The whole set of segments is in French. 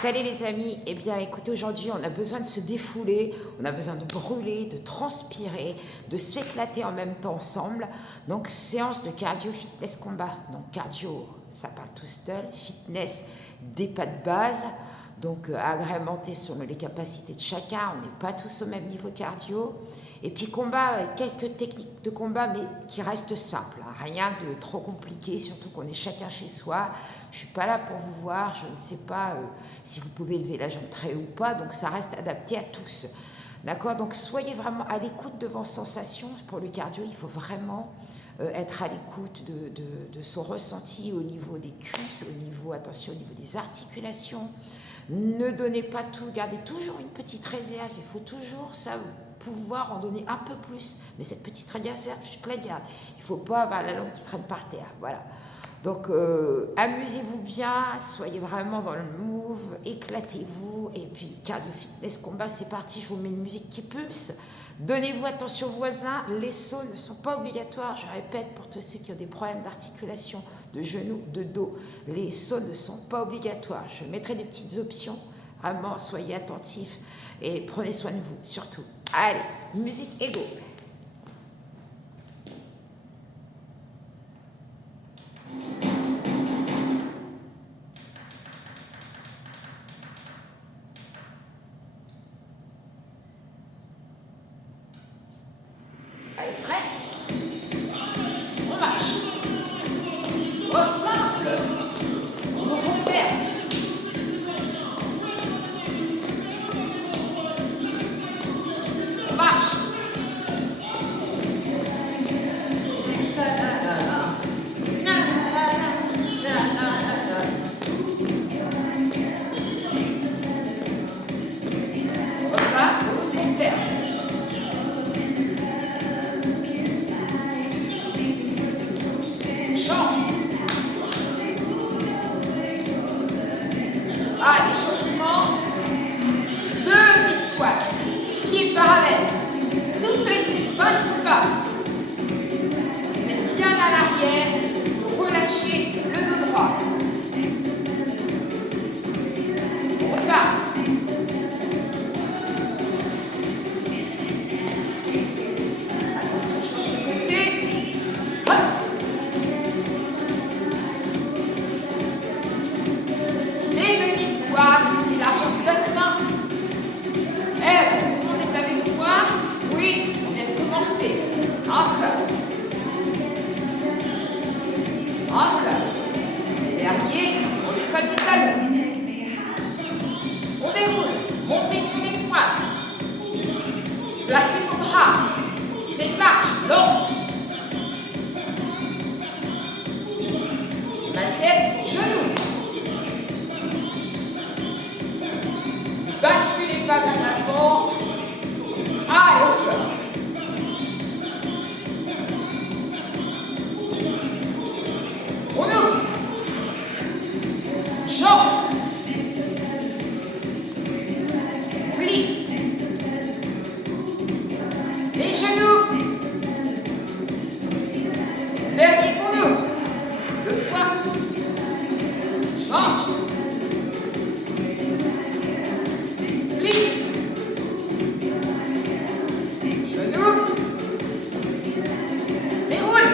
Salut les amis, eh bien écoutez, aujourd'hui on a besoin de se défouler, on a besoin de brûler, de transpirer, de s'éclater en même temps ensemble. Donc séance de cardio fitness combat. Donc cardio, ça parle tout seul, fitness, des pas de base, donc agrémenté selon les capacités de chacun, on n'est pas tous au même niveau cardio. Et puis combat, quelques techniques de combat, mais qui restent simples, hein, rien de trop compliqué, surtout qu'on est chacun chez soi. Je ne suis pas là pour vous voir, je ne sais pas si vous pouvez lever la jambe très haut ou pas, donc ça reste adapté à tous. D'accord? Donc soyez vraiment à l'écoute de vos sensations. Pour le cardio, il faut vraiment être à l'écoute de son ressenti au niveau des cuisses, attention, au niveau des articulations. Ne donnez pas tout, gardez toujours une petite réserve, il faut toujours ça pouvoir en donner un peu plus, mais cette petite réserve, je la garde. Il ne faut pas avoir la langue qui traîne par terre, voilà. Donc amusez-vous bien, soyez vraiment dans le move, éclatez-vous, et puis cardio fitness combat, c'est parti, je vous mets une musique qui pulse. Donnez-vous attention voisins, les sauts ne sont pas obligatoires, je répète pour tous ceux qui ont des problèmes d'articulation, de genoux, de dos, les sauts ne sont pas obligatoires. Je mettrai des petites options, vraiment soyez attentifs et prenez soin de vous surtout. Allez, musique et go. Allez, prêt? On marche. Au simple. On referme. On marche. Ah, échauffement, demi-squat, pieds parallèles, tout petit, pas tout bas. Reste bien à l'arrière, relâchez le dos droit. On repart. Attention, on change de côté. Hop. Les demi-squats, la jambe bassin. Tout le monde est avec moi? Oui, on vient de commencer. Encore. Encore. Dernier, on décolle les talons. On déroule. Montez sur les pointes. Placez vos bras. C'est une marche longue. La tête, genoux. Basculez pas vers l'avant. Allez, encore. On ouvre. Change. Plie. Les genoux. Dernier, on ouvre. 2 fois. Change. Plie. Genoux. Déroule.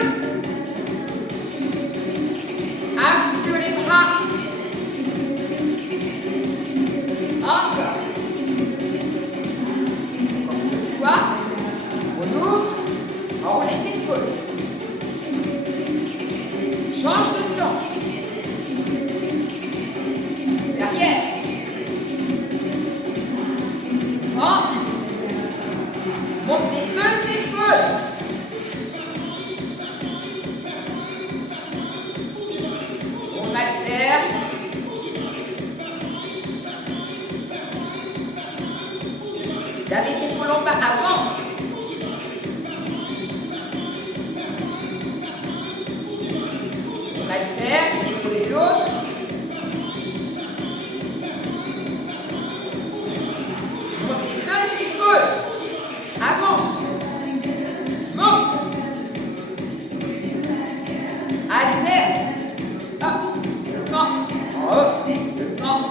Un petit peu les bras. Encore. Encore 2 fois. On ouvre. On roule les épaules. Change de sens. Derrière. Monte les 2 épaules. On alterne. Garde les épaules en bas, avance. On alterne, une épaule et l'autre. Monte les 2 épaules. Avance. Monte. Alterne. Hop. Le vent. En haut. Le vent.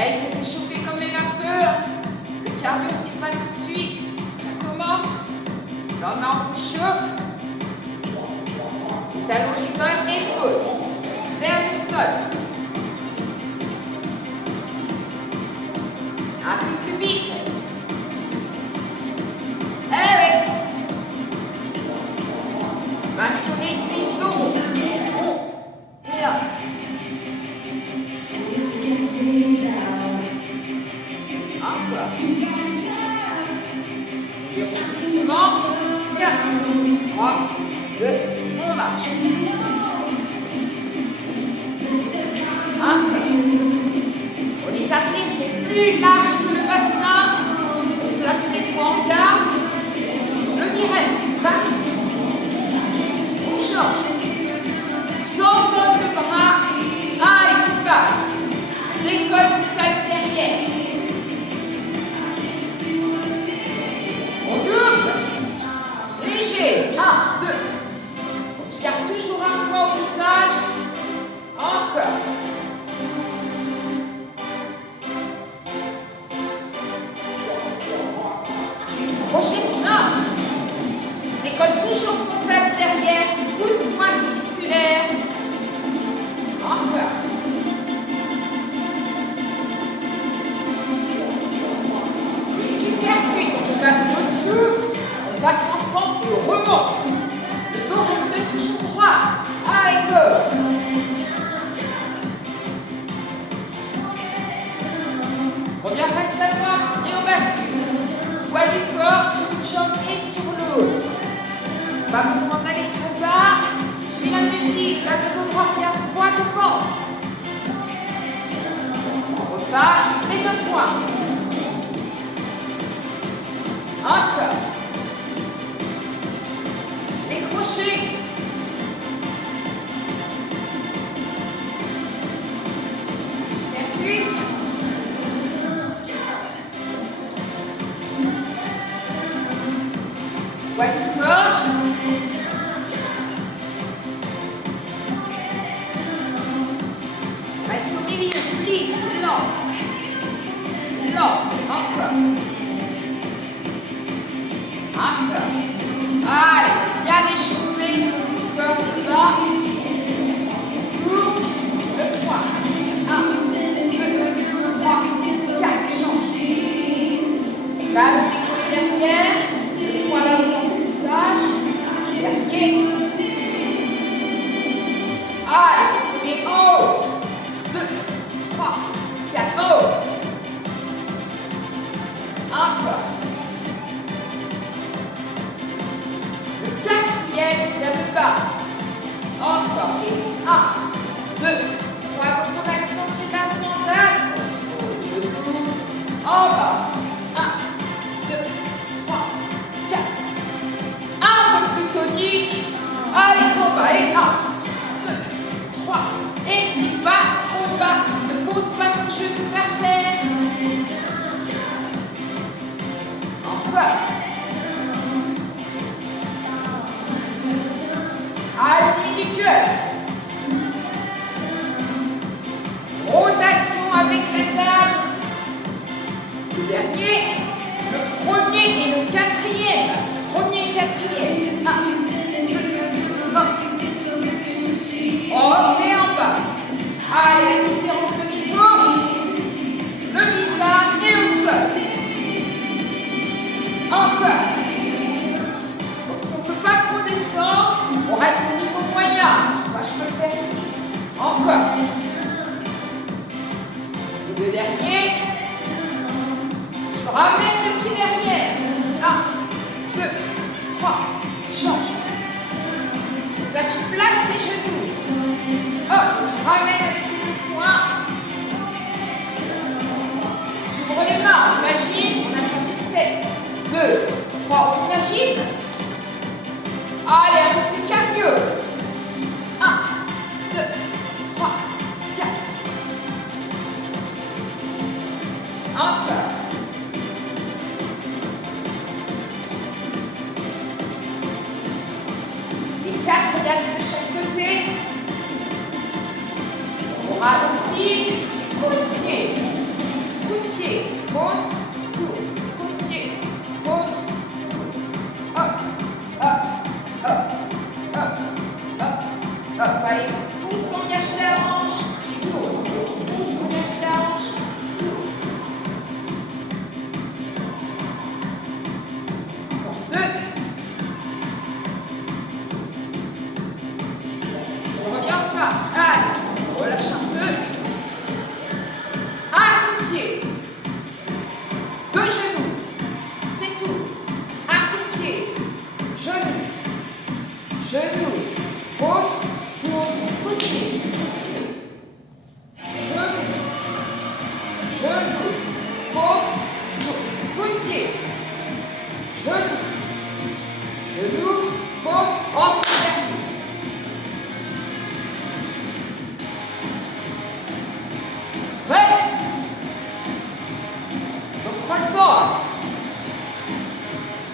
Il faut s'échauffer quand même un peu. Le cardio, c'est pas tout de suite. Ça commence. Dans un chaud. Talon au sol, épaule. Vers le sol. Un peu plus vite. Oui. Main sur les cuisses donc. Et là. Encore. Doucement. Bien. 3, 2, on marche. Encore. On écarte les pieds plus large que le bassin. On place les poings en garde. Le direct, max. On change. Sans vendre le bras. Allez, tout bas. Décolle du taille derrière. On double. Léger. 1, 2. Tu gardes toujours un poids au visage. Encore. Crochet simple. Décolle toujours ton tête derrière. Coup de poing circulaire. Encore. Super cuite. On passe dessous. On passe en fente et on remonte. Le dos reste toujours droit. Allez, go. Reviens face à moi et on bascule. Poids du corps sur une jambe et sur l'autre. Pas besoin d'aller très bas. Suis la musique, la le dos droit vers droit devant. On repart, les deux points. Encore. Les crochets. Super vite. Poids du corps. Reste au milieu, plie, lent. Lent, encore. Encore. Allez, bien échauffé, le corps bas. Tourne le poing. 1, 2, 3, 4 jambes. Calme, décoller derrière. Le poing là devant le visage. Derrière. Allez, et en haut. 2, 3, 4, en haut. Encore. Le quatrième vers le bas. Encore. Et 1, 2, 3. On accentue l'ascendage. Le coup. En bas. 1, 2, 3, 4. Un peu plus tonique. Allez, combat. Et 1, 2, 3. Et puis bas, combat. Ne pose pas ton genou par terre. Encore. Allez, du cœur. Rotation avec la taille. Le dernier, le premier et le quatrième. Premier et quatrième. 1, 2, 1. On est en bas. Allez, la différence de niveau. Le visage et au sol. Encore. Donc, si on ne peut pas trop descendre, on reste au niveau moyen. Moi, je peux le faire ici. Encore. Et le dernier. Je ramène le pied derrière. 1, 2, 3. Change. Ça, tu places les genoux. Hop, ramène avec le poing. J'ouvre les mains. Imagine, on a fait 7, 2, 3. On imagine. Allez, un peu plus cardio. 1, 2, 3, 4. Encore. Les 4 derniers de chaque côté. On ralentit. Coup de pied.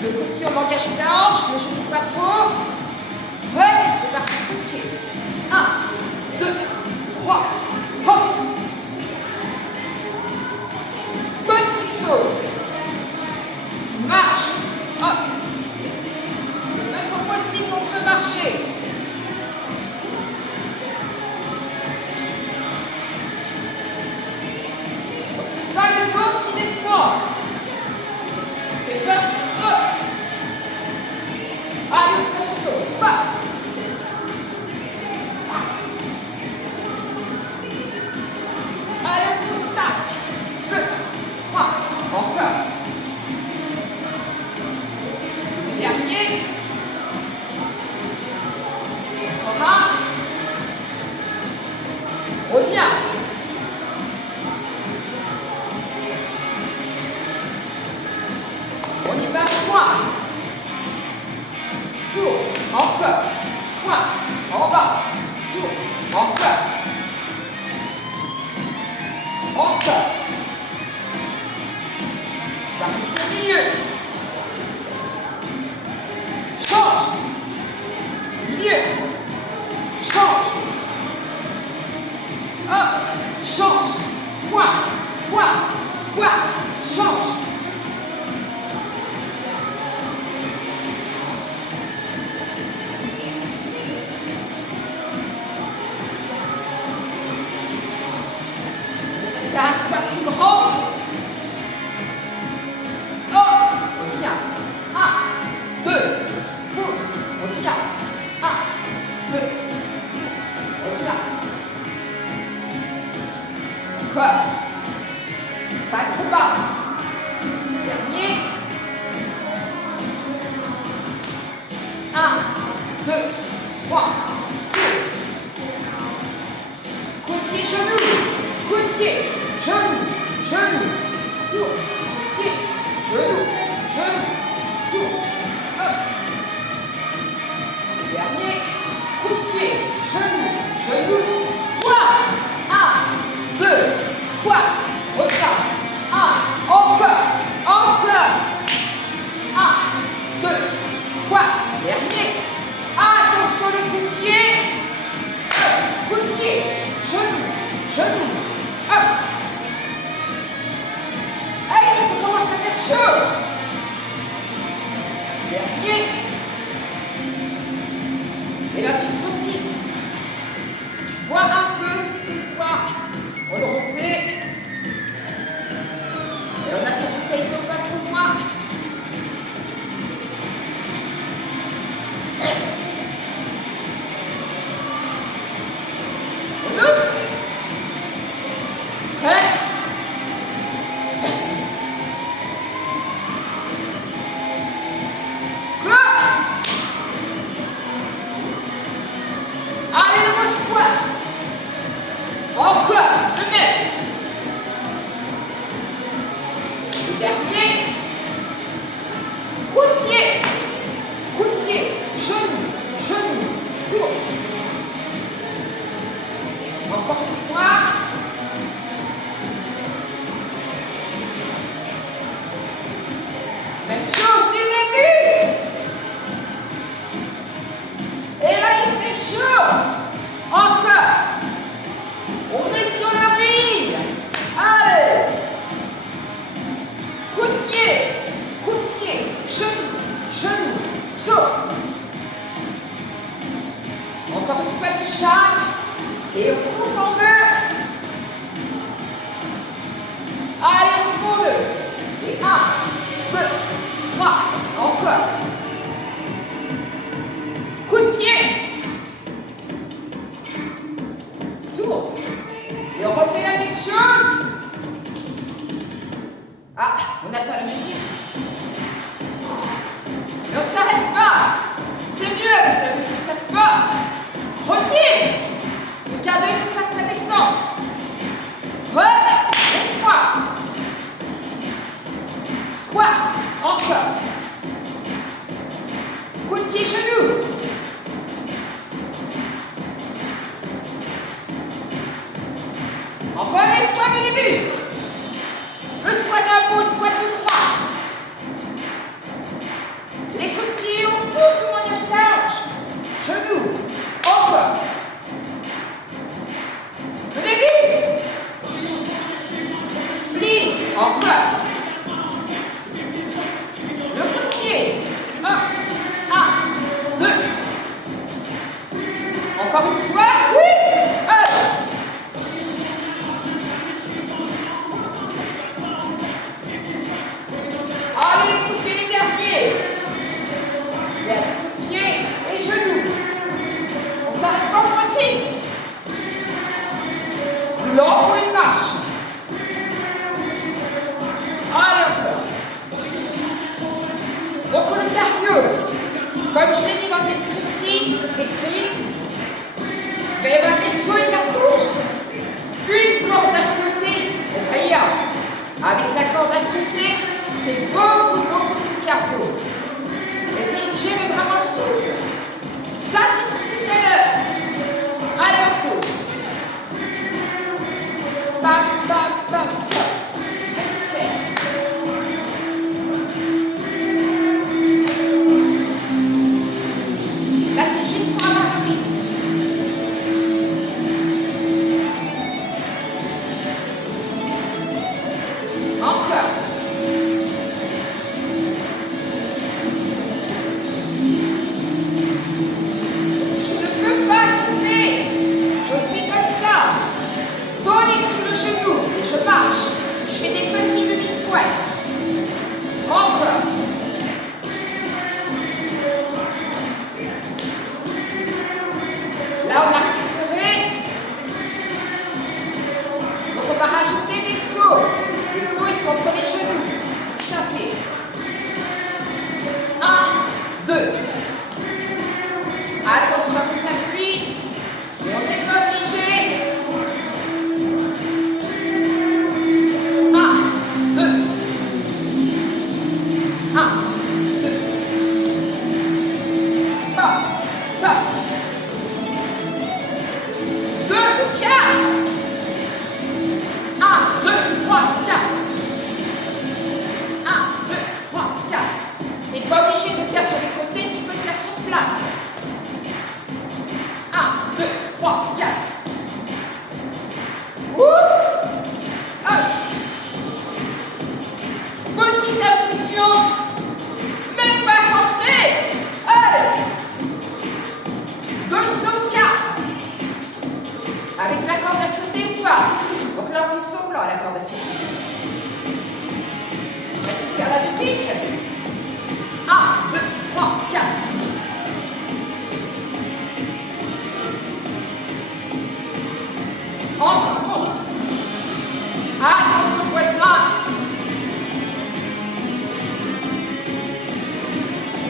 Le coup de pied, on engage sa hanche, ne genou pas trop. Ouais, c'est parti, coup de pied. 1, 2, 3, hop. Petit saut. Marche, hop. Le plus possible, on peut marcher. Donc, c'est pas le dos qui descend. C'est pas, hop. Allez, presto, pas. Allez, on pousse, tac. 2, 3, encore. Le dernier. Encore un. Reviens. On y va, point. Tour, encore. Point, en bas. Tour, encore. Encore. Tu vas rester au milieu. Change. Milieu. Change. Hop. Change. Point. Point. Squat. Change. Faire un squat plus grand. Oh, reviens. 1, 2, cours. Reviens. 1, 2, reviens. Encore. Pas trop bas. Dernier. 1, 2, 3. Coup de pied, genou. Coup de pied. Genou, genou, tour, pied, genou, genou, tour, hop. Dernier, coup de pied, genou, genou, point. 1, 2, squat, regarde. 1, encore, encore. 1, 2, squat, dernier. Attention le coup de pied. Coup de pied, genou, genou, hop. Allez, ça commence à faire chaud. Dernier. Et là, tu te retires. Tu bois un peu si tu sois. On le refait. Et on a cette bouteille d'eau pas trop loin. On ouvre. Prêt? Allez, le squat. Encore, le même. Le dernier. Coup de pied, genou, genou, tour. Encore une fois. Même chose du début. Et là, il fait chaud. Encore. On est sur le ring. Allez. Coup de pied, genou, genou, saut. Encore une fois, tu charges. Et on coupe en deux. Allez, on coupe en deux. Et 1, 2, 3. Encore. Coup de pied. Tour. Et on refait la même chose. Ah, on attend la musique. Mais on ne s'arrête pas. C'est mieux, la musique ne s'arrête pas. Retire. Le cadeau, il faut pas que ça descende. Ouais, et 3. Encore. Le coup de pied. 1, 2. Encore une fois. Oui. Allez. Allez, les coups de pied, les derniers. Les pieds et genoux. On s'arrête pas en moitié. Long ou une marche. Allez, encore. Donc le cardio, comme je l'ai dit dans le descriptif écrit, il va y avoir des sauts et de la course, une corde à sauter, rien. Avec la corde à sauter, c'est beaucoup de cardio. Essayez de gérer vraiment le souffle. Ça, c'est pour tout à l'heure. Allez, on court. Bam, bam, bam, bam. Là, c'est juste pour avoir le rythme. Encore. Si je ne peux pas sauter, je suis comme ça. Tonique sur le genou, je marche. Je fais des petits demi-squats. Encore. Là, on a récupéré. Donc, on va rajouter des sauts. Les sauts, ils sont entre les genoux. Ça fait 1, 2. Attention à tout s'appuie. On n'est pas obligé. 1, 2. 1, 2. Hop, hop. 2, 4. 1, 2, 3, 4. 1, 2, 3, 4. Tu n'es pas obligé de le faire sur les côtés, tu peux le faire sur place. 1, 2, 3, 4. Ouh! Hop. Petite impulsion, même pas forcé. Allez. 204. Avec la corde à sauter ou pas? Donc là, on fait semblant à la corde à sauter. Je récupère la musique. 1, 2, 3, 4. Encore, monte. Attention, voisin.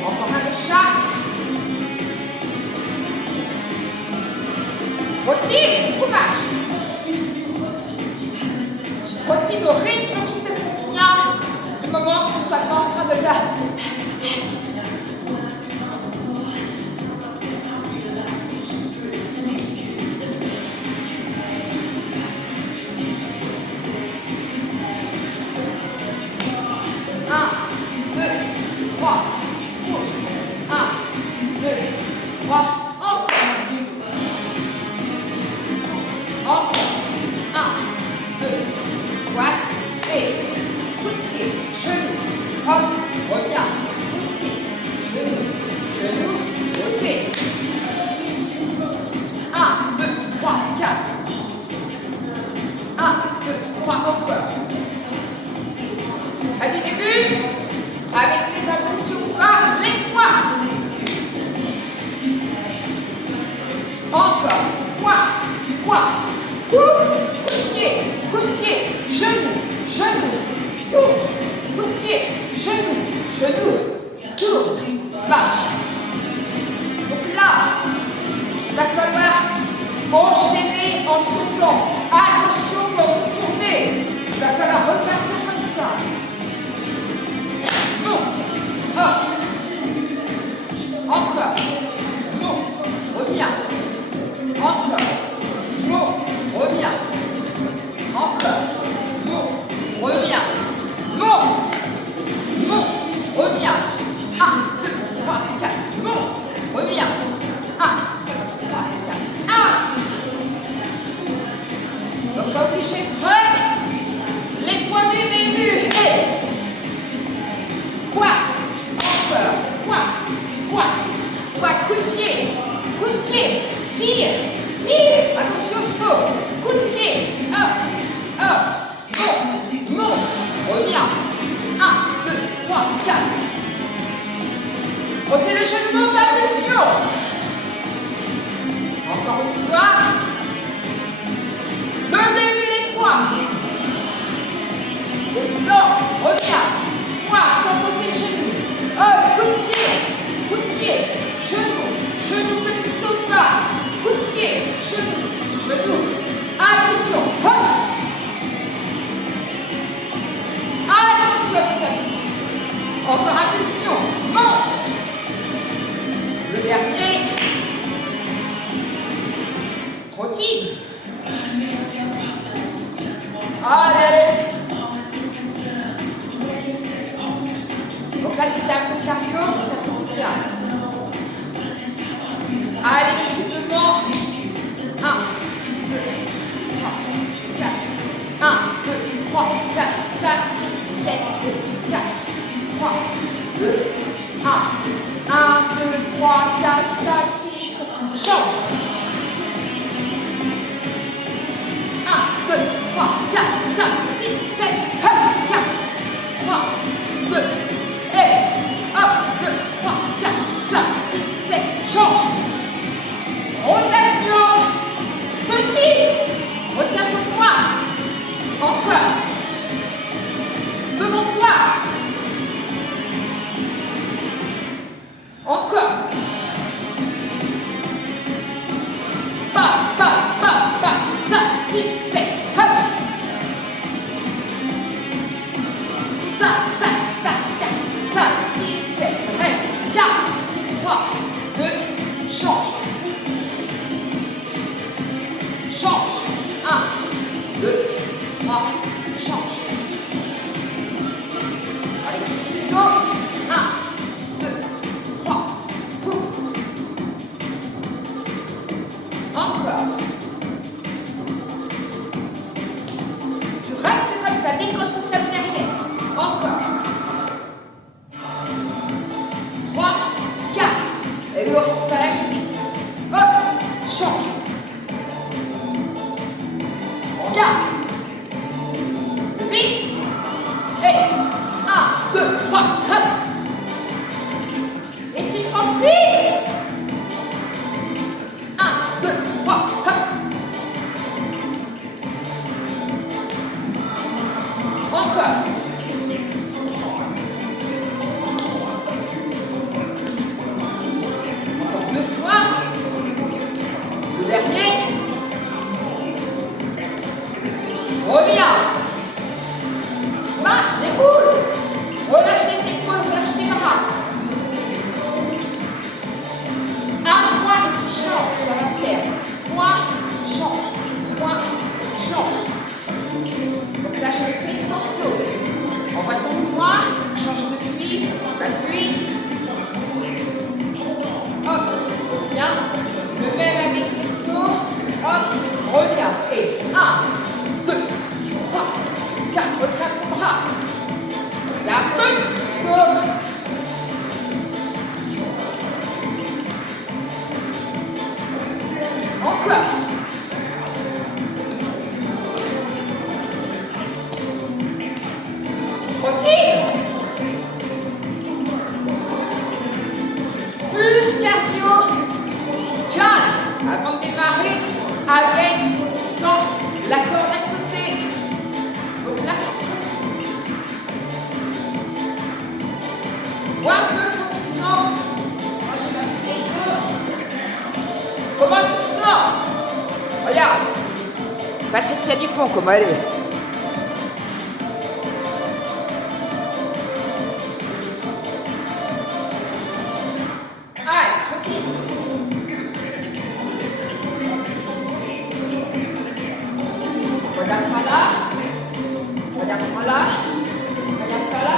Encore un de chaque. Rotine, courage. Rotine au rythme qui te convient. Du moment que tu sois pas en train de faire. 3, encore. Encore. 1, 2, squat, et coup de pied, genou, hop, reviens, coup de pied, genou, posé. 1, 2, 3, 4. 1, 2, 3, encore. À du début, avec les impulsions par les poings. Encore, point, coup de pied, genou, tourne, coup de pied, genou, tourne, marche. Donc là, il va falloir enchaîner en sautant. Attention quand vous tournez, il va falloir repartir comme ça. Monte, hop, encore, monte, reviens. Encore, monte, reviens. Encore, monte, reviens. Monte, reviens. reviens. 3, sans poser le genou. Coup de pied, genou, genou, petit saut de pas. Coup de pied, genou, genou. Impulsion, hop. Attention, mes amis. Encore impulsion, monte. Le dernier. Trottine. Allez. Donc là, c'est un peu cardio, mais ça tourne bien. Allez, devant. 1, 2, 3, 4. 1, 2, 3, 4, 5, 6, 7, 4, 3, 2, 1. 1, 2, 3, 4, 5, 6. Change. 1, 2, 3, 4, 5, 6, 7, hop, 4, 3, 2, et hop, 2, 3, 4, 5, 6, 7, change. Rotation. Petit. Retiens ton poids. Encore. Devant toi. Encore. Pas, 5, 6, 7, hop. Tac, tac, tac, tac. 5, 6, 7, reste. 4, 3, 2, change. Change. 1, 2, 3, change. Allez, petit saut. 1, 2, 3, boum. Encore. Tu restes comme ça, décolle ton table derrière. Encore. 3, 4. Et on remonte à la musique. Hop, change. Regarde. Vite. Et 1, 2, 3, hop. Et tu transpires. 1, 2, 3, hop. Encore. Encore 2 fois. Le dernier. Reviens. Marche, déboule. Relâche tes épaules, relâche tes bras. Un point et tu changes, ça va faire. Point, change. Point, change. Donc là, je le fais sans saut. Envoie ton point, change de pluie, appuie. Hop, reviens. Le même avec les sauts. Hop, reviens. Et 1, 2, 3, 4, retiens ton bras. La petite saut. Encore. Trottine. Plus cardio. Calme. Avant de démarrer, avec ou sans la corde à sauter. Donc là, tu trottines. Ou un peu profitant. Moi, j'ai la vidéo. Comment tu te sens? Regarde. Patricia Dupont, comment elle est? Allez, trottine. Regarde pas là. Regarde pas là. Regarde pas là.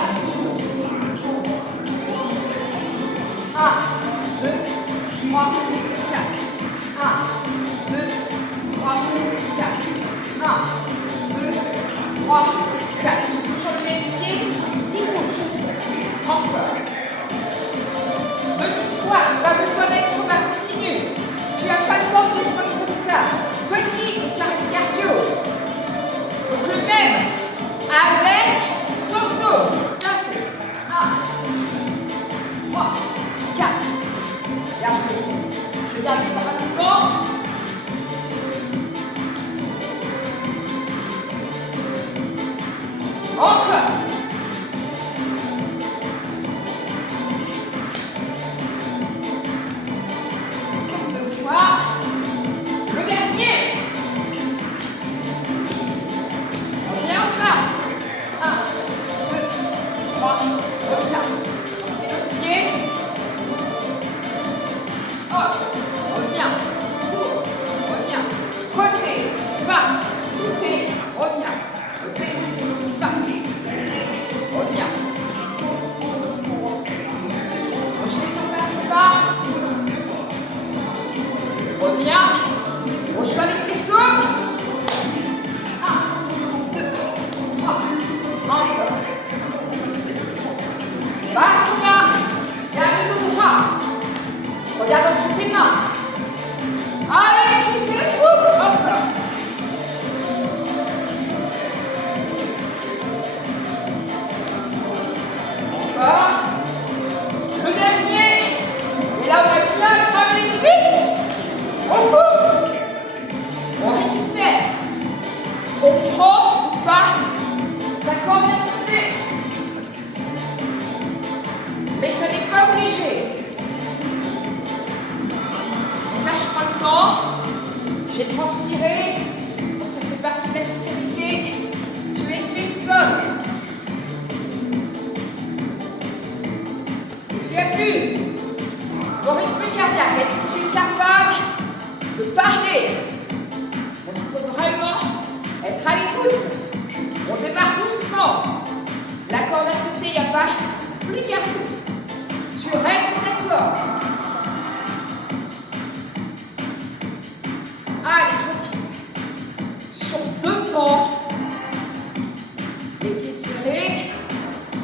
1, 2, 3, 4. 1, 2, 3, 4. 1, 2, 3, 4. Sur le même pied, 10 boucles. Encore. Petit squat, pas besoin d'être trop bas, continue. Tu n'as pas le temps de descendre comme ça. Petit, ça reste cardio. Donc le même, avec son saut. Ça fait 1, 3, 4. Garde-le. Je garde les bras devant.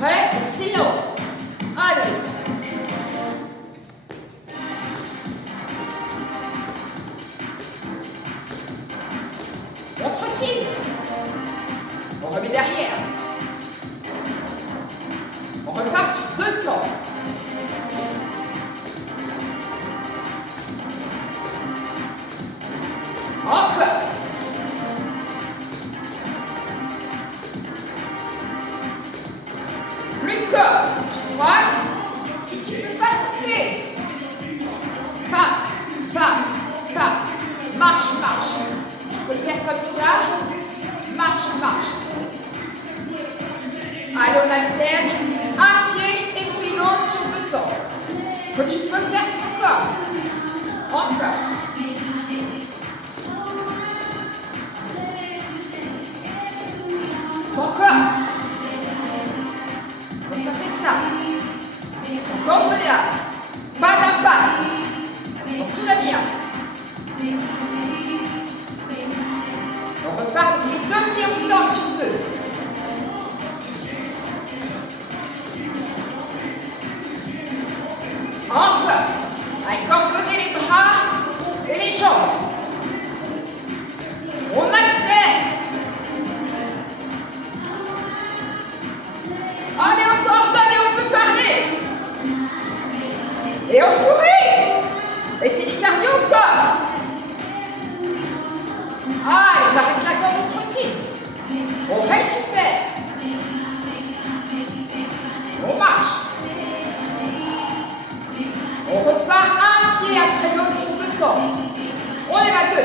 Prêt? C'est long. Allez. On trottine. On remet derrière. On repart sur 2 temps. Encore. Plus fort. Tu croises. Si tu ne peux pas sauter. Pas. Marche. Tu peux le faire comme ça. Marche. Allez, on alterne. Un pied et puis l'autre sur 2 temps. Que tu peux faire son corps. Encore. Son corps. Donc ça fait ça. Son corps là. Pas d'impact. Donc tout va bien. On repart les 2 pieds ensemble sur 2. Encore. Allez, coordonner les bras et les jambes. On accélère. Allez, on coordonne et on peut parler. Et on sourit. Et c'est du cardio ou pas? Allez, on arrête la corde, on trottine. On récupère. On marche. On repart un pied après l'autre sur 2 temps. On est à 2.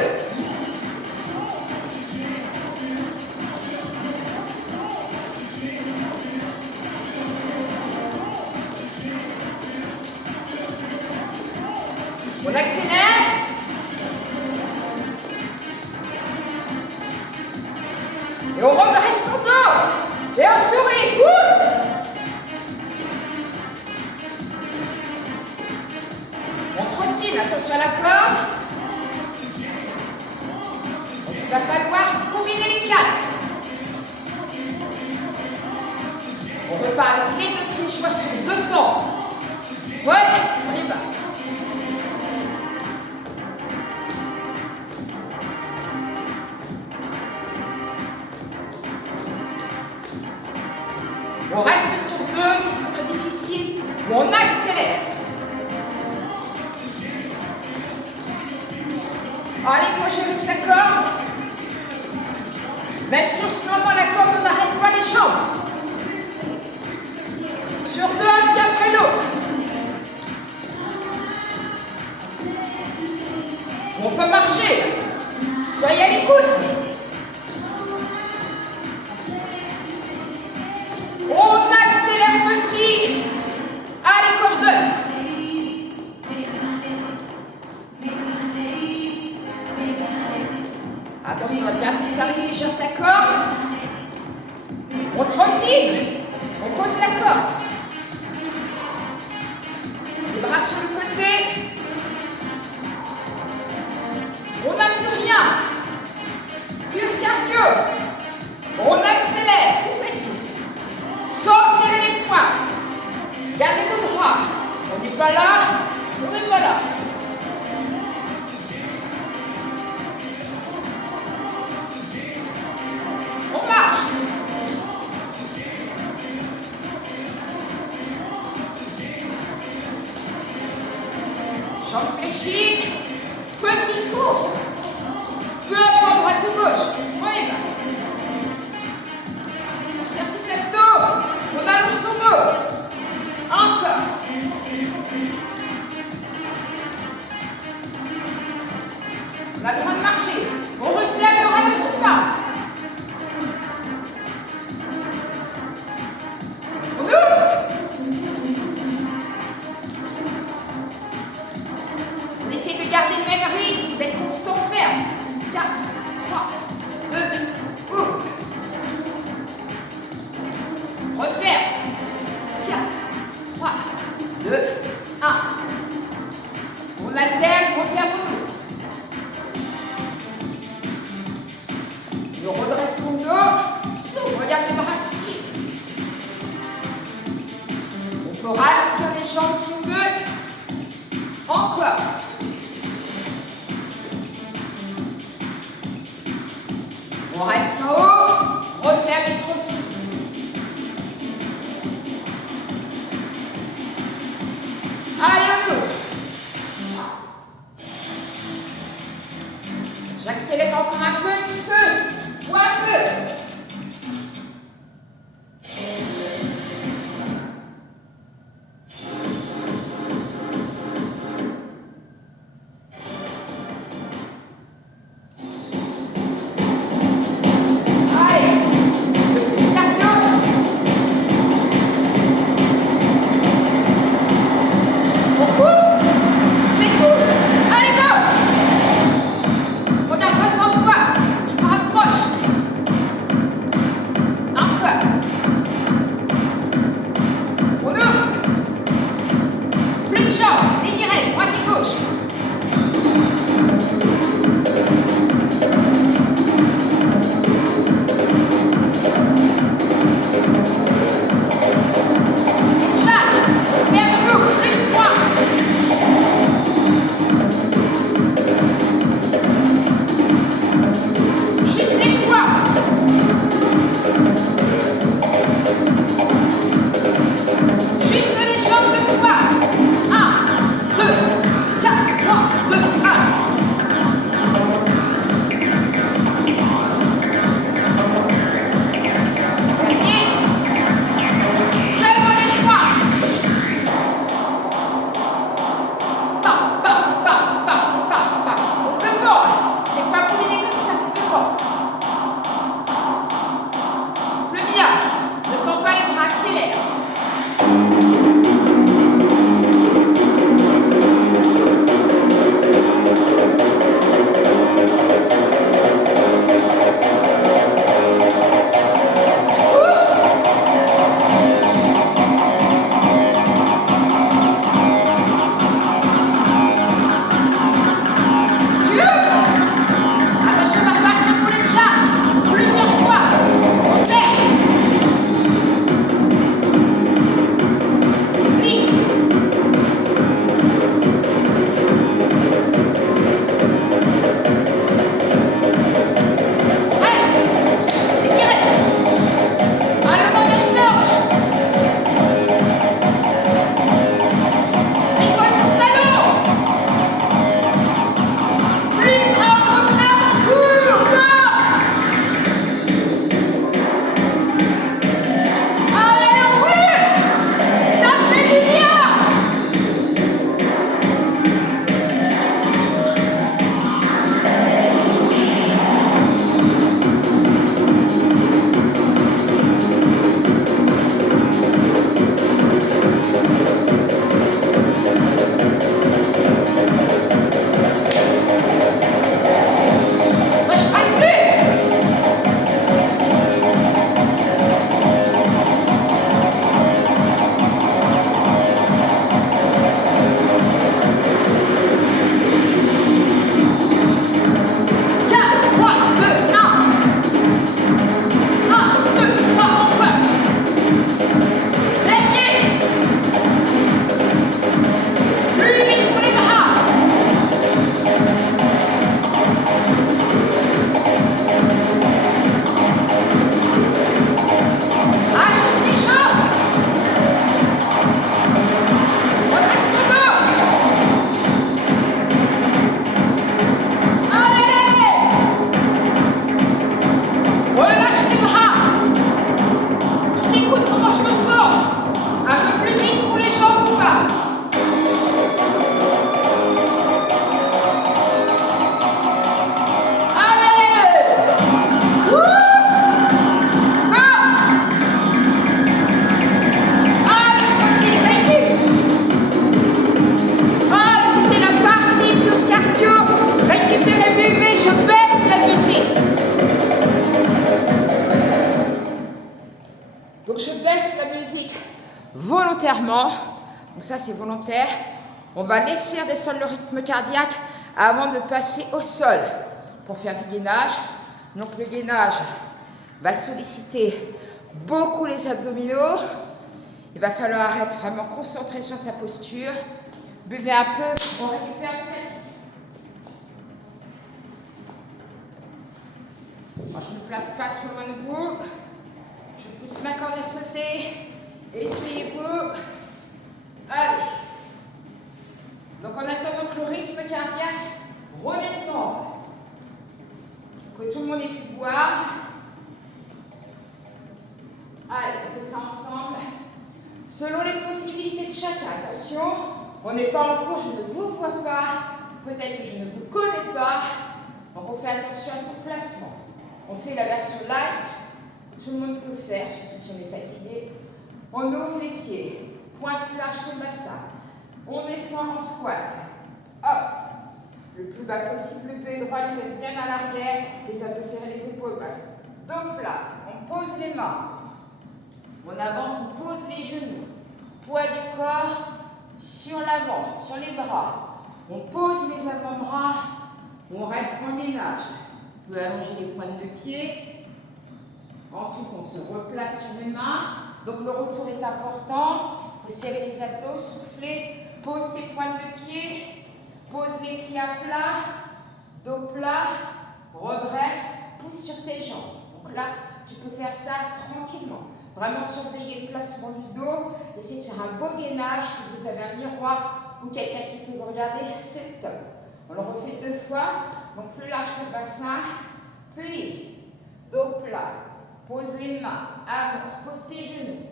On accélère. Et on redresse son dos. Et on sourit. On trottine, attention à la corde. Il va falloir combiner les 4. On repart avec les 2 pieds, je vois sur 2 temps. Ouais, on y va. On reste sur 2 si c'est très difficile, ou on accélère. Allez, faut gérer sa corde. Même si on se met dans la corde, on n'arrête pas les jambes. Sur 2, un pied après l'autre. On peut marcher. Soyez à l'écoute. On accélère petit. Allez, coordonne. Attention, regarde, ça légère ta corde. On trottine. On pose la corde. Les bras sur le côté. On n'a plus rien. Pur cardio. On accélère, tout petit. Sans serrer les poings. Gardez le droit. On n'est pas là. On n'est pas là. On marche. Jambes fléchies. Petite course. Peu à peu, droite ou gauche. On y va. On cherche ses abdos. On allonge son dos. Encore. On a le droit de marcher. On resserre le ralentit pas. On ouvre. On essaie de garder le même rythme, d'être constant, ferme. 4, 3, 2, ouvre. Referme. 4, 3, 2, 1. On alterne, on ferme tout. On redresse son dos, souffle, regarde les bras suivis. faut ralentir les jambes si on veut. Encore. On reste en haut, referme et continue. Allez, on ouvre. J'accélère encore un petit peu, ou un peu. volontairement, donc ça c'est volontaire, on va laisser redescendre le rythme cardiaque avant de passer au sol pour faire du gainage. Donc le gainage va solliciter beaucoup les abdominaux Il va falloir être vraiment concentré sur sa posture. Buvez un peu, on récupère le tapis. Moi, je ne me place pas trop loin de vous. Je pousse ma corde à sauter. Essuyez-vous. Allez. Donc en attendant que le rythme cardiaque redescende, que tout le monde ait pu boire. Allez, on fait ça ensemble. Selon les possibilités de chacun, attention, on n'est pas en cours, je ne vous vois pas, peut-être que je ne vous connais pas, donc on fait attention à son placement. On fait la version light, que tout le monde peut faire, surtout si on est fatigué. On ouvre les pieds, pointe plus large que le bassin. On descend en squat. Hop, le plus bas possible, le dos est droit, les fesses bien à l'arrière, les abdos serrés, les épaules basses. Dos plat, on pose les mains. On avance, on pose les genoux. Poids du corps sur l'avant, sur les bras. On pose les avant-bras, on reste en ménage. On peut allonger les pointes de pied. Ensuite, on se replace sur les mains. Donc le retour est important. Il faut serrer les abdos, souffler. Pose tes pointes de pied. Pose les pieds à plat. Dos plat. Redresse. Pousse sur tes jambes. Donc là, tu peux faire ça tranquillement. Vraiment surveiller le placement du dos. Essayez de faire un beau gainage. Si vous avez un miroir ou quelqu'un qui peut vous regarder, c'est top. On le refait 2 fois. Donc plus large que le bassin. Plie. Dos plat. Pose les mains. Avance. Pose tes genoux.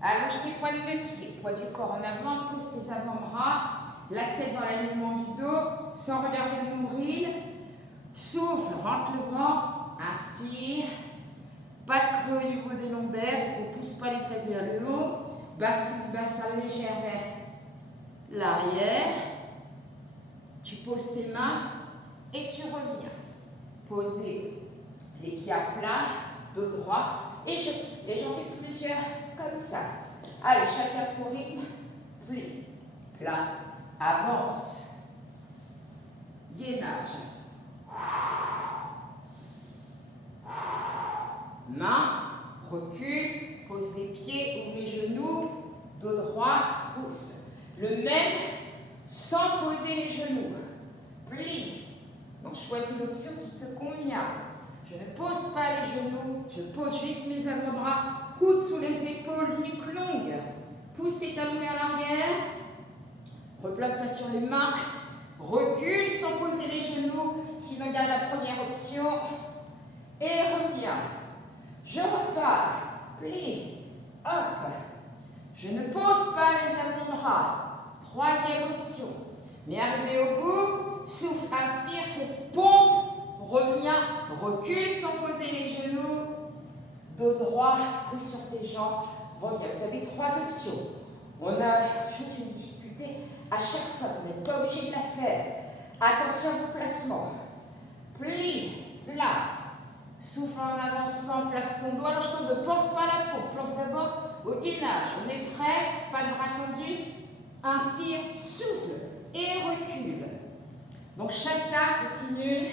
Allonge tes pointes de pied. Poids du corps en avant. Pose tes avant-bras. La tête dans l'alignement du dos. Sans regarder le nombril. Souffle. Rentre le ventre. Inspire. Pas de creux au niveau des lombaires, on ne pousse pas les fesses vers le haut. Bascule du bassin légère vers l'arrière. Tu poses tes mains et tu reviens. Poser les pieds à plat, dos droit, et je pousse. Et j'en fais plusieurs comme ça. Allez, chacun son rythme. Plie, plat, avance. Gainage. Main, recule, pose les pieds, ouvre les genoux, dos droit, pousse. Le même sans poser les genoux. Plie. Donc choisis l'option qui te convient. Je ne pose pas les genoux, je pose juste mes avant-bras, coudes sous les épaules, nuque longue. Pousse tes talons vers l'arrière. Replace-toi sur les mains. Recule sans poser les genoux. Sinon, garde la première option. Et reviens. Je repars, plie, hop. Je ne pose pas les avant-bras. 3e option. Mais arrivé au bout, souffle, inspire, c'est pompe, reviens, recule sans poser les genoux. Dos droit, pousse sur tes jambes, reviens. Vous avez 3 options. On a juste une difficulté à chaque fois, vous n'êtes pas obligé de la faire. Attention à vos placements. Plie, là. Souffle en avançant, place ton doigt. Alors je ne pense pas à la pompe, pense d'abord au gainage. On est prêt, pas de bras tendus. Inspire, souffle et recule. Donc chacun continue,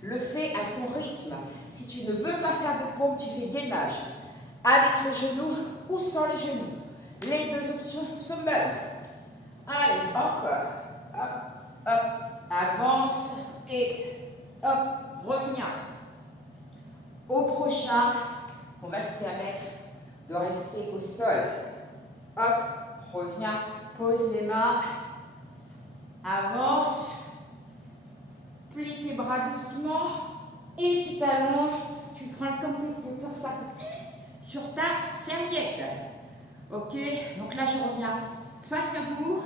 le fait à son rythme. Si tu ne veux pas faire de pompe, tu fais gainage avec le genou ou sans le genou. Les 2 options sont bonnes. Allez, encore. Hop, hop, avance et hop, reviens. Au prochain, on va se permettre de rester au sol. Hop, reviens, pose les mains, avance, plie tes bras doucement et tu t'allonges, tu prends comme ton ça sur ta serviette. Ok, donc là je reviens face à vous,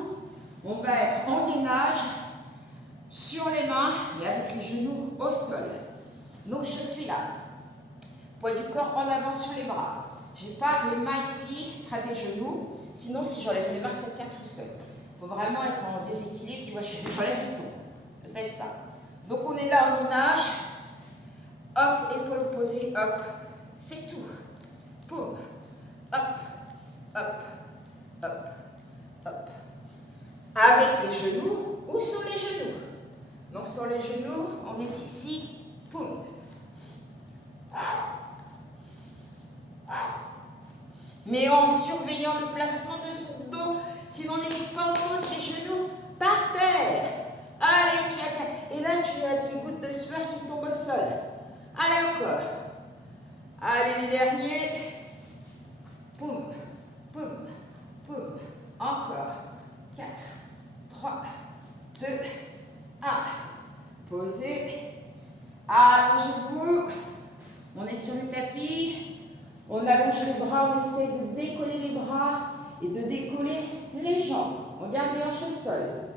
on va être en gainage sur les mains et avec les genoux au sol. Donc je suis là. Poids du corps en avant sur les bras. Je n'ai pas les mains ici, près des genoux. Sinon, si j'enlève les mains, ça tient tout seul. Il faut vraiment être en déséquilibre. Si moi, j'enlève du dos. Ne faites pas. Donc, on est là en gainage. Hop, épaule opposée, hop. C'est tout. Boum. Hop, hop, hop, hop. Avec les genoux ou sur les genoux. Donc, sur les genoux, on est ici. Boum. mais en surveillant le placement de son dos. Sinon, n'hésite pas, on pose les genoux par terre. Allez, et là, tu as des gouttes de sueur qui tombent au sol. Allez, encore. Allez, les derniers. Poum, poum, poum. Encore. 4, 3, 2, 1. Posez. Allongez-vous. On est sur le tapis. On allonge les bras, on essaie de décoller les bras et de décoller les jambes. On garde les hanches au sol.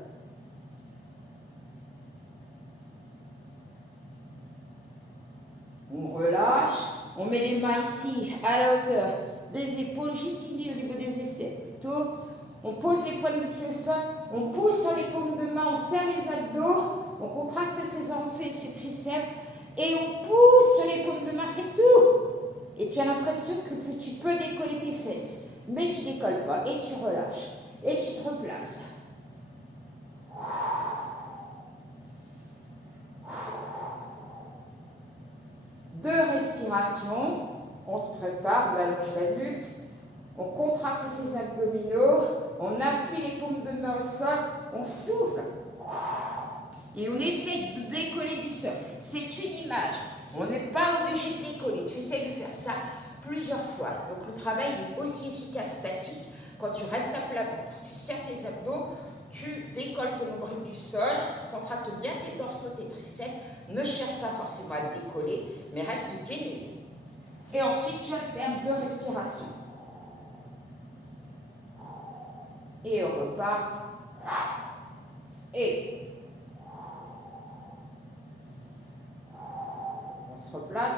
On relâche, on met les mains ici à la hauteur des épaules, juste ici au niveau des épaules. On pose les pointes de pied au sol, on pousse sur les paumes de main, on serre les abdos, on contracte ses hanches et ses triceps et on pousse sur les paumes de main, c'est tout. Et tu as l'impression que tu peux décoller tes fesses, mais tu ne décolles pas et tu relâches et tu te replaces. Deux respirations, on se prépare, on allonge la nuque, on contracte ses abdominaux, on appuie les paumes de main au sol, on souffle et on essaie de décoller du sol. C'est une image, on n'est pas obligé de décoller, tu essaies de faire ça plusieurs fois. Donc le travail est aussi efficace statique quand tu restes à plat ventre. Tu serres tes abdos, tu décolles ton nombril du sol, contracte bien tes dorsaux, tes triceps, ne cherche pas forcément à le décoller, mais reste gainé. Et ensuite, tu alternes deux respirations. Et on repart. Et on se replace.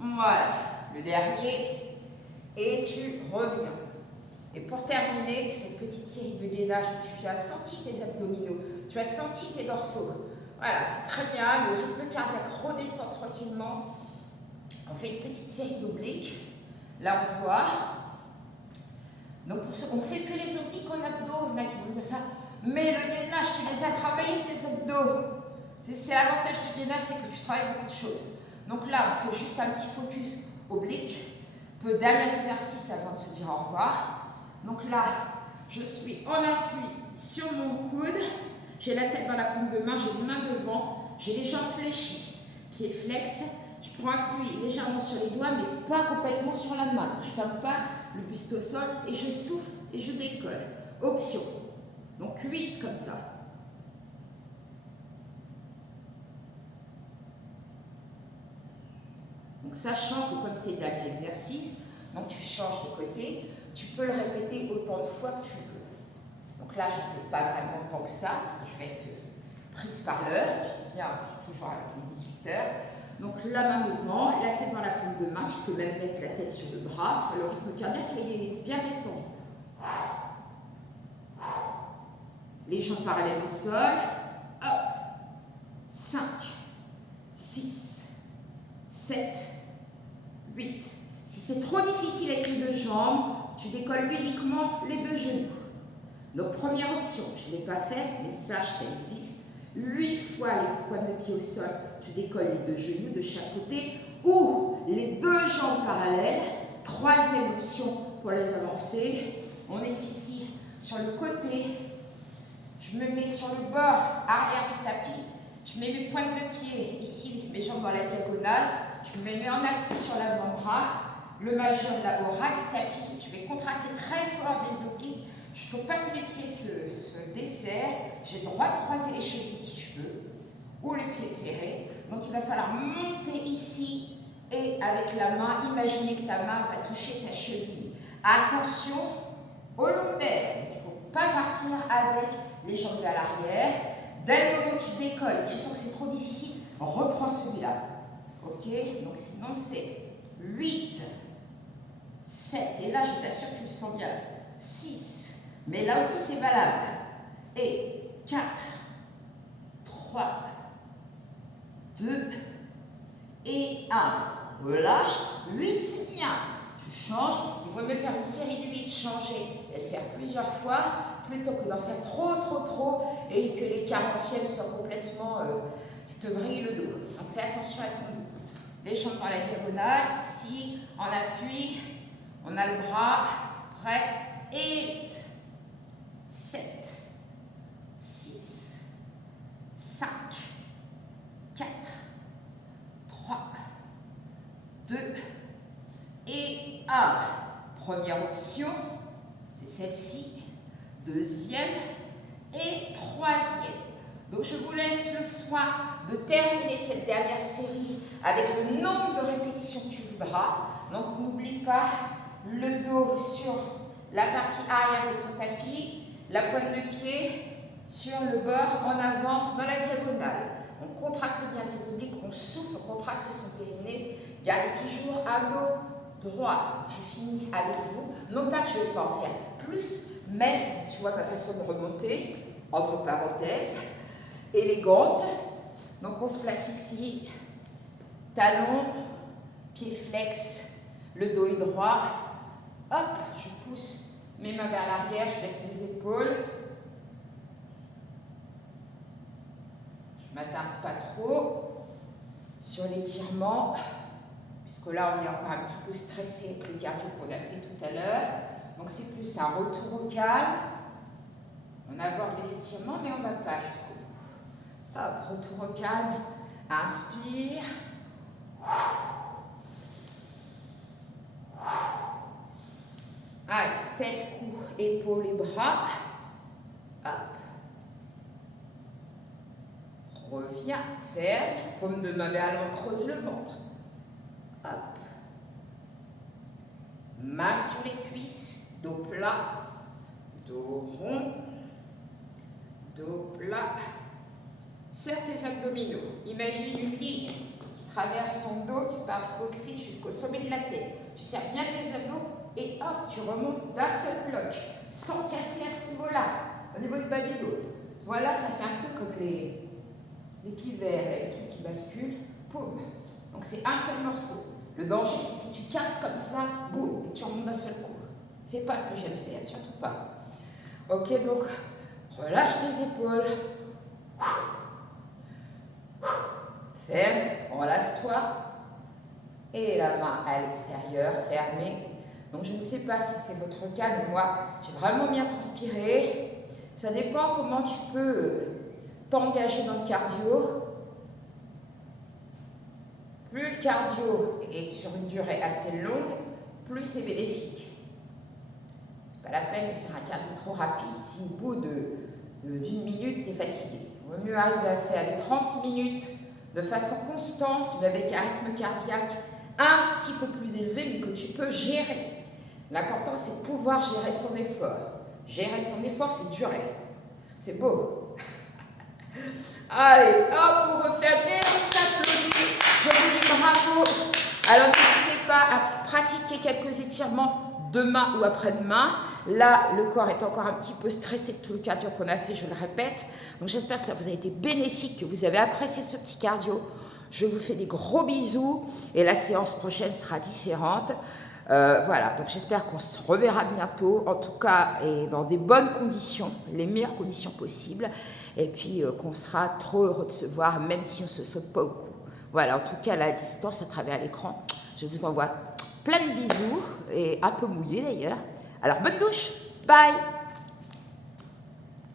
Voilà, le dernier. Et tu reviens. Et pour terminer cette petite série de gainage où tu as senti tes abdominaux, tu as senti tes dorsaux. Voilà, c'est très bien. Le rythme cardiaque redescend tranquillement. On fait une petite série d'obliques. Là, on se voit. Donc, on ne fait plus les obliques en abdos. Il y en a qui vont dire ça. Mais le gainage, tu les as travaillés, tes abdos. C'est l'avantage du gainage, c'est que tu travailles beaucoup de choses. Donc là, on fait juste un petit focus oblique. Peu dernier exercice avant de se dire au revoir. Donc là, je suis en appui sur mon coude. J'ai la tête dans la paume de main, j'ai les mains devant, j'ai les jambes fléchies, pieds flex. Je prends appui légèrement sur les doigts, mais pas complètement sur la main. Je ne ferme pas le buste au sol et je souffle et je décolle. Option. Donc 8 comme ça. Donc sachant que comme c'est un exercice, donc tu changes de côté, tu peux le répéter autant de fois que tu veux. Donc là, je ne fais pas vraiment tant que ça, parce que je vais être prise par l'heure, tu sais bien, toujours avec les 18 heures. Donc la main devant, la tête dans la paume de main, tu peux même mettre la tête sur le bras, le rythme cardiaque est bien descendu. Les jambes parallèles au sol, hop, 5, 6, 7, 8. Si c'est trop difficile avec les deux jambes, tu décolles uniquement les deux genoux. Donc première option, je ne l'ai pas fait, mais sache qu'elle existe. 8 fois les pointes de pied au sol, tu décolles les deux genoux de chaque côté, ou les deux jambes parallèles. Troisième option pour les avancer, on est ici sur le côté, je me mets sur le bord arrière du tapis, je mets mes pointes de pied ici, mes jambes dans la diagonale, je me mets en appui sur l'avant-bras, le majeur là au ras du tapis, je vais contracter très fort les obliques, il ne faut pas que mes pieds se desserrent, j'ai le droit de croiser les chevilles si je veux, ou les pieds serrés, donc il va falloir monter ici et avec la main, imaginez que ta main va toucher ta cheville. Attention au lombaire, il ne faut pas partir avec les jambes à l'arrière. Dès le moment où tu décolles, tu sens que c'est trop difficile, reprends celui-là. Ok, donc sinon c'est 8, 7, et là je t'assure que tu le sens bien, 6, mais là aussi c'est valable, et 4, 3, 2, et 1. Relâche, 8 c'est bien. Tu changes, il vaut mieux faire une série de 8, changer et le faire plusieurs fois, plutôt que d'en faire trop, et que les 40e soient complètement, qui te vrillent le dos. Donc fais attention à ton dos. Les jambes dans la diagonale, ici, en appui, on a le bras, prêt, et 7, 6, 5, 4, 3, 2 et 1. Première option, c'est celle-ci. Deuxième et troisième. Donc je vous laisse le soin de terminer cette dernière série avec le nombre de répétitions que tu voudras. Donc n'oublie pas le dos sur la partie arrière de ton tapis, la pointe de pied sur le bord en avant dans la diagonale. On contracte bien ses obliques, on souffle, on contracte son périnée. Gardez toujours un dos droit. Je finis avec vous. Non pas que je ne vais pas en faire plus, mais tu vois ma façon de remonter, entre parenthèses, élégante. Donc on se place ici, talon, pied flex, le dos est droit. Hop, je pousse mes mains vers l'arrière, je laisse mes épaules. Je ne m'attarde pas trop sur l'étirement, puisque là on est encore un petit peu stressé avec le cardio qu'on a fait tout à l'heure. Donc c'est plus un retour au calme. On aborde les étirements, mais on ne va pas jusqu'au bout. Hop, retour au calme. Inspire. Allez, tête, cou, épaules et bras. Hop. Reviens, ferme. Paume de main vers l'avant, creuse le ventre. Hop. Main sur les cuisses, dos plat, dos rond, dos plat. Serre tes abdominaux. Imagine une ligne qui traverse ton dos, qui part du coccyx jusqu'au sommet de la tête. Tu serres bien tes abdos et hop, tu remontes d'un seul bloc, sans casser à ce niveau-là, au niveau du bas du dos. Voilà, ça fait un peu comme les pivers, les trucs qui basculent. Poum. Donc c'est un seul morceau. Le danger, c'est si tu casses comme ça, boum, et tu remontes d'un seul coup. Fais pas ce que je viens de faire, surtout pas. Ok, donc relâche tes épaules. Ferme, relâche-toi. Et la main à l'extérieur, fermée. Donc je ne sais pas si c'est votre cas, mais moi, j'ai vraiment bien transpiré. Ça dépend comment tu peux t'engager dans le cardio. Plus le cardio est sur une durée assez longue, plus c'est bénéfique. C'est pas la peine de faire un cardio trop rapide si au bout d'une minute, tu es fatigué. Il vaut mieux arriver à faire les 30 minutes de façon constante, mais avec un rythme cardiaque un petit peu plus élevé, mais que tu peux gérer. L'important, c'est de pouvoir gérer son effort. Gérer son effort, c'est durer. C'est beau. Allez, hop, on refait et on s'applaudit. Je vous dis bravo. Alors, n'hésitez pas à pratiquer quelques étirements demain ou après-demain. Là, le corps est encore un petit peu stressé de tout le cardio qu'on a fait, je le répète. Donc, j'espère que ça vous a été bénéfique, que vous avez apprécié ce petit cardio. Je vous fais des gros bisous et la séance prochaine sera différente. Voilà, donc j'espère qu'on se reverra bientôt, en tout cas, et dans des bonnes conditions, les meilleures conditions possibles. Et puis qu'on sera trop heureux de se voir, même si on ne se saute pas au cou. Voilà, en tout cas, à la distance, à travers l'écran, je vous envoie plein de bisous, et un peu mouillés d'ailleurs. Alors, bonne douche, bye!